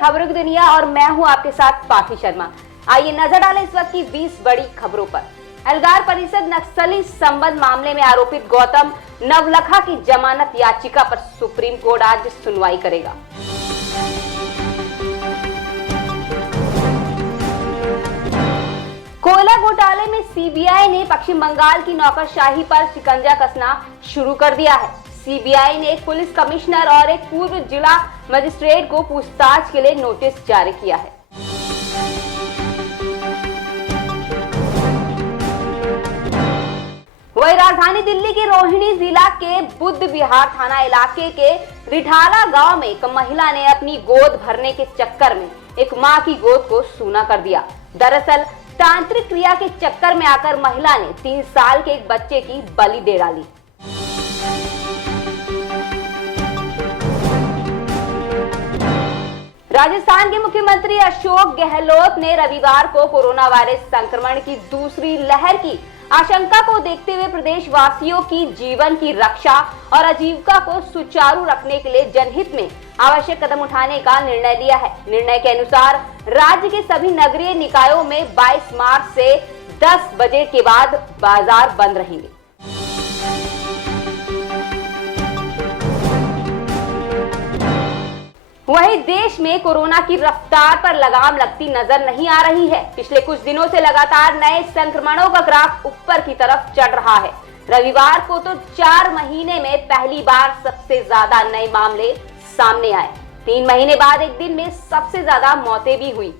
खबरों की दुनिया और मैं हूं आपके साथ पाखी शर्मा। आइए नजर डालें इस वक्त की 20 बड़ी खबरों पर। एल्गार परिषद नक्सली संबंध मामले में आरोपित गौतम नवलखा की जमानत याचिका पर सुप्रीम कोर्ट आज सुनवाई करेगा। कोयला घोटाले में सीबीआई ने पश्चिम बंगाल की नौकरशाही पर शिकंजा कसना शुरू कर दिया है। सीबीआई ने एक पुलिस कमिश्नर और एक पूर्व जिला मजिस्ट्रेट को पूछताछ के लिए नोटिस जारी किया है। वही राजधानी दिल्ली के रोहिणी जिला के बुद्ध विहार थाना इलाके के रिठाला गांव में एक महिला ने अपनी गोद भरने के चक्कर में एक मां की गोद को सूना कर दिया। दरअसल तांत्रिक क्रिया के चक्कर में आकर महिला ने 3 साल के एक बच्चे की बलि दे डाली। राजस्थान के मुख्यमंत्री अशोक गहलोत ने रविवार को कोरोना वायरस संक्रमण की दूसरी लहर की आशंका को देखते हुए प्रदेशवासियों की जीवन की रक्षा और आजीविका को सुचारू रखने के लिए जनहित में आवश्यक कदम उठाने का निर्णय लिया है। निर्णय के अनुसार राज्य के सभी नगरीय निकायों में 22 मार्च से 10 बजे के बाद बाजार बंद रहेंगे। वहीं देश में कोरोना की रफ्तार पर लगाम लगती नजर नहीं आ रही है। पिछले कुछ दिनों से लगातार नए संक्रमणों का ग्राफ ऊपर की तरफ चढ़ रहा है। रविवार को तो 4 महीने में पहली बार सबसे ज्यादा नए मामले सामने आए। 3 महीने बाद एक दिन में सबसे ज्यादा मौतें भी हुई।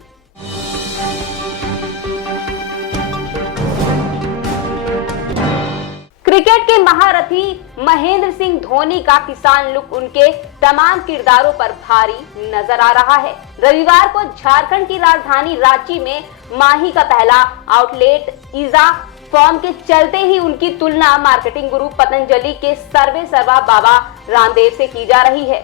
क्रिकेट के महारथी महेंद्र सिंह धोनी का किसान लुक उनके तमाम किरदारों पर भारी नजर आ रहा है। रविवार को झारखंड की राजधानी रांची में माही का पहला आउटलेट ईजा फॉर्म के चलते ही उनकी तुलना मार्केटिंग गुरु पतंजलि के सर्वे सर्वा बाबा रामदेव से की जा रही है।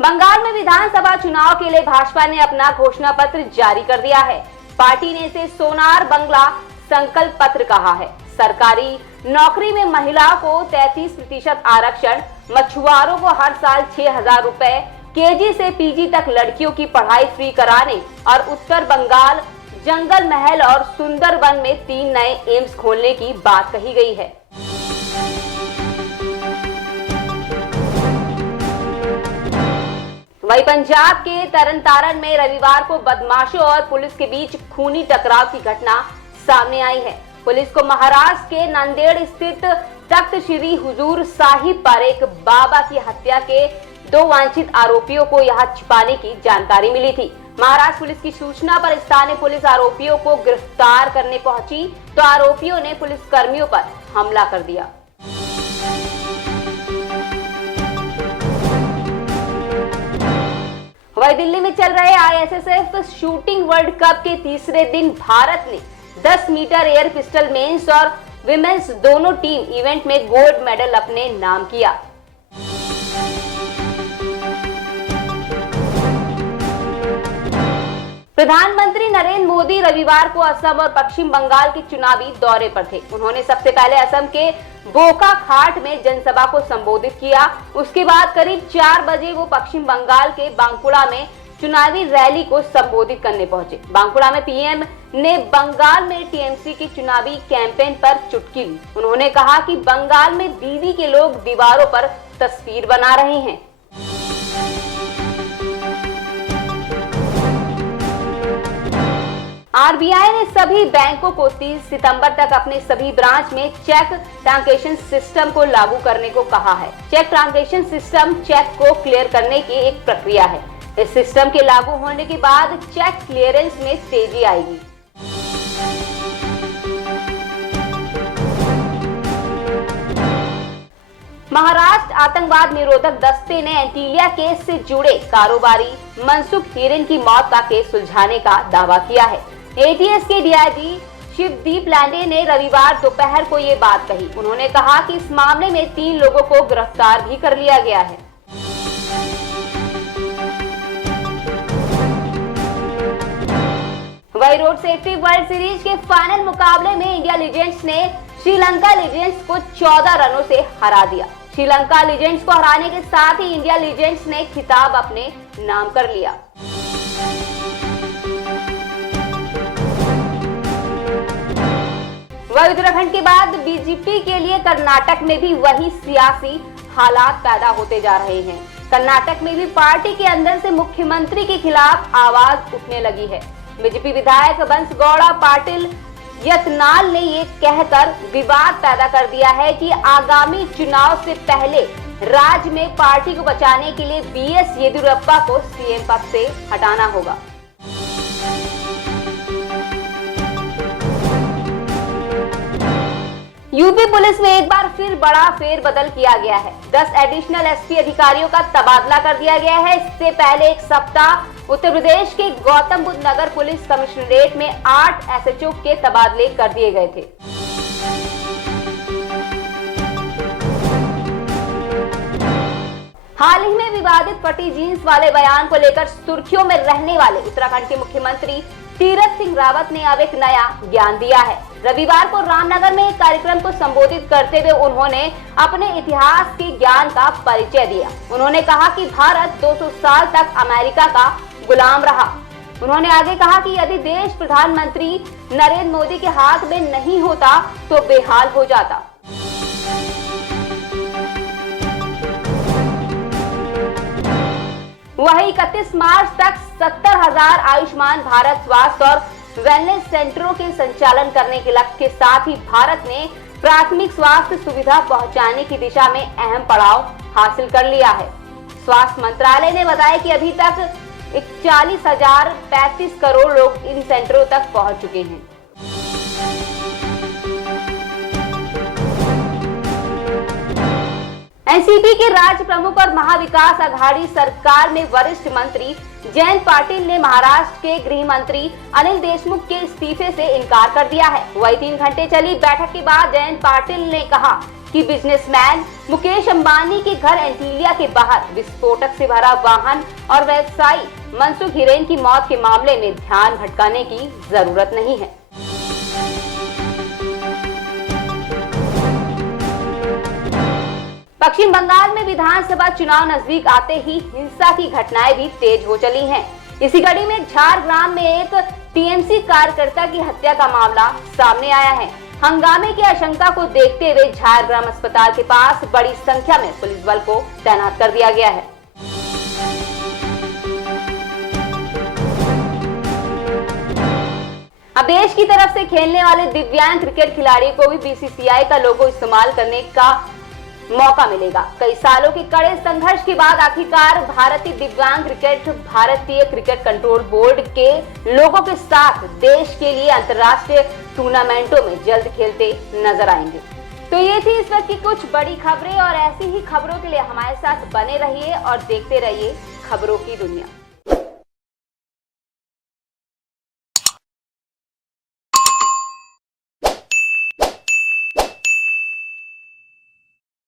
बंगाल में विधानसभा चुनाव के लिए भाजपा ने अपना घोषणा पत्र जारी कर दिया है। पार्टी ने इसे सोनार बंगला संकल्प पत्र कहा है। सरकारी नौकरी में महिलाओं को 33% आरक्षण, मछुआरों को हर साल 6,000 रुपए, केजी से पीजी तक लड़कियों की पढ़ाई फ्री कराने और उत्तर बंगाल जंगल महल और सुंदरवन में 3 नए एम्स खोलने की बात कही गई है। वहीं पंजाब के तरनतारन में रविवार को बदमाशों और पुलिस के बीच खूनी टकराव की घटना सामने आई है। पुलिस को महाराष्ट्र के नांदेड़ स्थित तख्त श्री हुजूर साहिब पर एक बाबा की हत्या के 2 वांछित आरोपियों को यहां छिपाने की जानकारी मिली थी। महाराष्ट्र पुलिस की सूचना पर स्थानीय पुलिस आरोपियों को गिरफ्तार करने पहुंची तो आरोपियों ने पुलिस कर्मियों पर हमला कर दिया। वही दिल्ली में चल रहे आईएसएसएफ शूटिंग वर्ल्ड कप के तीसरे दिन भारत ने 10 मीटर एयर पिस्टल मेंस और विमेंस दोनों टीम इवेंट में गोल्ड मेडल अपने नाम किया। प्रधानमंत्री नरेंद्र मोदी रविवार को असम और पश्चिम बंगाल के चुनावी दौरे पर थे। उन्होंने सबसे पहले असम के बोकाखाट में जनसभा को संबोधित किया। उसके बाद करीब 4 बजे वो पश्चिम बंगाल के बांकुड़ा में चुनावी रैली को संबोधित करने पहुंचे। बांकुड़ा में पीएम ने बंगाल में टीएमसी की चुनावी कैंपेन पर चुटकी ली। उन्होंने कहा कि बंगाल में दीदी के लोग दीवारों पर तस्वीर बना रहे हैं। आरबीआई ने सभी बैंकों को 30 सितंबर तक अपने सभी ब्रांच में चेक ट्रांजैक्शन सिस्टम को लागू करने को कहा है। चेक ट्रांजैक्शन सिस्टम चेक को क्लियर करने की एक प्रक्रिया है। इस सिस्टम के लागू होने के बाद चेक क्लियरेंस में तेजी आएगी। महाराष्ट्र आतंकवाद निरोधक दस्ते ने एंटीलिया केस से जुड़े कारोबारी मनसुख हिरेन की मौत का केस सुलझाने का दावा किया है। एटीएस के डीआईजी शिवदीप लांडे ने रविवार दोपहर को ये बात कही। उन्होंने कहा कि इस मामले में 3 लोगों को गिरफ्तार भी कर लिया गया है। वही रोड सेफ्टी वर्ल्ड सीरीज के फाइनल मुकाबले में इंडिया लीजेंड्स ने श्रीलंका लीजेंड्स को 14 रनों से हरा दिया। श्रीलंका लीजेंड्स को हराने के साथ ही इंडिया लीजेंड्स ने खिताब अपने नाम कर लिया। वह उत्तराखंड के बाद बीजेपी के लिए कर्नाटक में भी वही सियासी हालात पैदा होते जा रहे हैं। कर्नाटक में भी पार्टी के अंदर से मुख्यमंत्री के खिलाफ आवाज उठने लगी है। बीजेपी विधायक बंसगौड़ा पाटिल यत्नाल ने ये कहकर विवाद पैदा कर दिया है कि आगामी चुनाव से पहले राज्य में पार्टी को बचाने के लिए बीएस येदियुरप्पा को सीएम पद से हटाना होगा। यूपी पुलिस में एक बार फिर बड़ा फेरबदल किया गया है। 10 एडिशनल एसपी अधिकारियों का तबादला कर दिया गया है। इससे पहले एक सप्ताह उत्तर प्रदेश के गौतम बुद्ध नगर पुलिस कमिश्नरेट में 8 एसएचओ के तबादले कर दिए गए थे। हाल ही में विवादित फटी जींस वाले बयान को लेकर सुर्खियों में रहने वाले उत्तराखंड के मुख्यमंत्री तीरथ सिंह रावत ने अब एक नया ज्ञान दिया है। रविवार को रामनगर में एक कार्यक्रम को संबोधित करते हुए उन्होंने अपने इतिहास के ज्ञान का परिचय दिया। उन्होंने कहा कि भारत 200 साल तक अमेरिका का गुलाम रहा। उन्होंने आगे कहा कि यदि देश प्रधानमंत्री नरेंद्र मोदी के हाथ में नहीं होता तो बेहाल हो जाता। वहीं 31 मार्च तक 70,000 आयुष्मान भारत स्वास्थ्य और वेलनेस सेंटरों के संचालन करने के लक्ष्य के साथ ही भारत ने प्राथमिक स्वास्थ्य सुविधा पहुंचाने की दिशा में अहम पड़ाव हासिल कर लिया है। स्वास्थ्य मंत्रालय ने बताया कि अभी तक 41,035 करोड़ लोग इन सेंटरों तक पहुंच चुके हैं। एनसीपी के राज्य प्रमुख और महाविकास अघाड़ी सरकार में वरिष्ठ मंत्री जयंत पाटिल ने महाराष्ट्र के गृह मंत्री अनिल देशमुख के इस्तीफे से इनकार कर दिया है। वही 3 घंटे चली बैठक के बाद जयंत पाटिल ने कहा कि बिजनेसमैन मुकेश अंबानी के घर एंटीलिया के बाहर विस्फोटक से भरा वाहन और व्यवसायी मनसुख हिरेन की मौत के मामले में ध्यान भटकाने की जरूरत नहीं है। पश्चिम बंगाल में विधानसभा चुनाव नजदीक आते ही हिंसा की घटनाएं भी तेज हो चली हैं। इसी कड़ी में झारग्राम में एक टीएमसी कार्यकर्ता की हत्या का मामला सामने आया है। हंगामे की आशंका को देखते हुए झारग्राम अस्पताल के पास बड़ी संख्या में पुलिस बल को तैनात कर दिया गया है। अब देश की तरफ से खेलने वाले दिव्यांग क्रिकेट खिलाड़ियों को भी बीसीसीआई का लोगो इस्तेमाल करने का मौका मिलेगा। कई सालों के कड़े संघर्ष के बाद आखिरकार भारतीय क्रिकेट कंट्रोल बोर्ड के लोगों के साथ देश के लिए अंतर्राष्ट्रीय टूर्नामेंटों में जल्द खेलते नजर आएंगे। तो ये थी इस वक्त की कुछ बड़ी खबरें और ऐसी ही खबरों के लिए हमारे साथ बने रहिए और देखते रहिए खबरों की दुनिया।